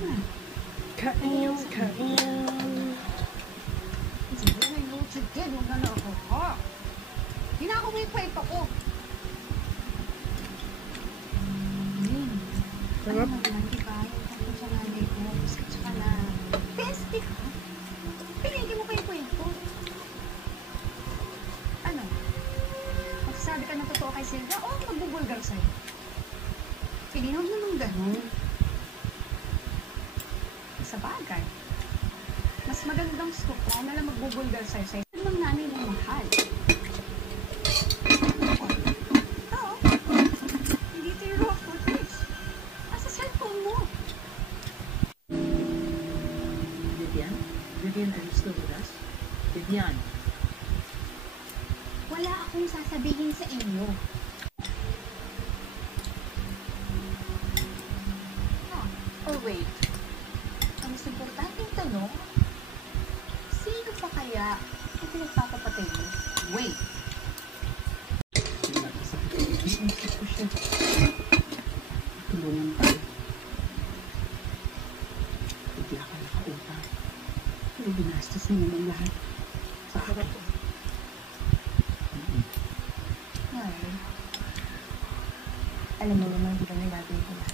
Kain, kain. Sige, may YouTube din. Huwag na lang ako. Hindi na ako may kwento ko. Sarap. Ano naman, diba? Yung tungkol sa nanay ko. Tsaka na, bestie ka. Pinigil mo pa yung kwento. Ano? Magsasabi ka ng totoo kay Silvia, o magbubulgar sa'yo? Hindi naman ganun. Sa bagay. Mas magandang suka na lang magbubulgar sa'yo. Sa'yo ng nanay mo mahal. Oo. Hindi ito yung raw footage. Asa cellphone mo? Vivian? Vivian, are you still with us? Vivian? Wala akong sasabihin sa inyo. Or wait. Ang mas importanteng tanong, sino pa kaya ang pinagpapapatay mo? Wait. Isip ko siya. Tulungan tayo. Bigla ka nakautang. Pero binastos mo naman lahat. Sa harap ko. Ay. Alam mo naman, di ba nilagay ko lahat?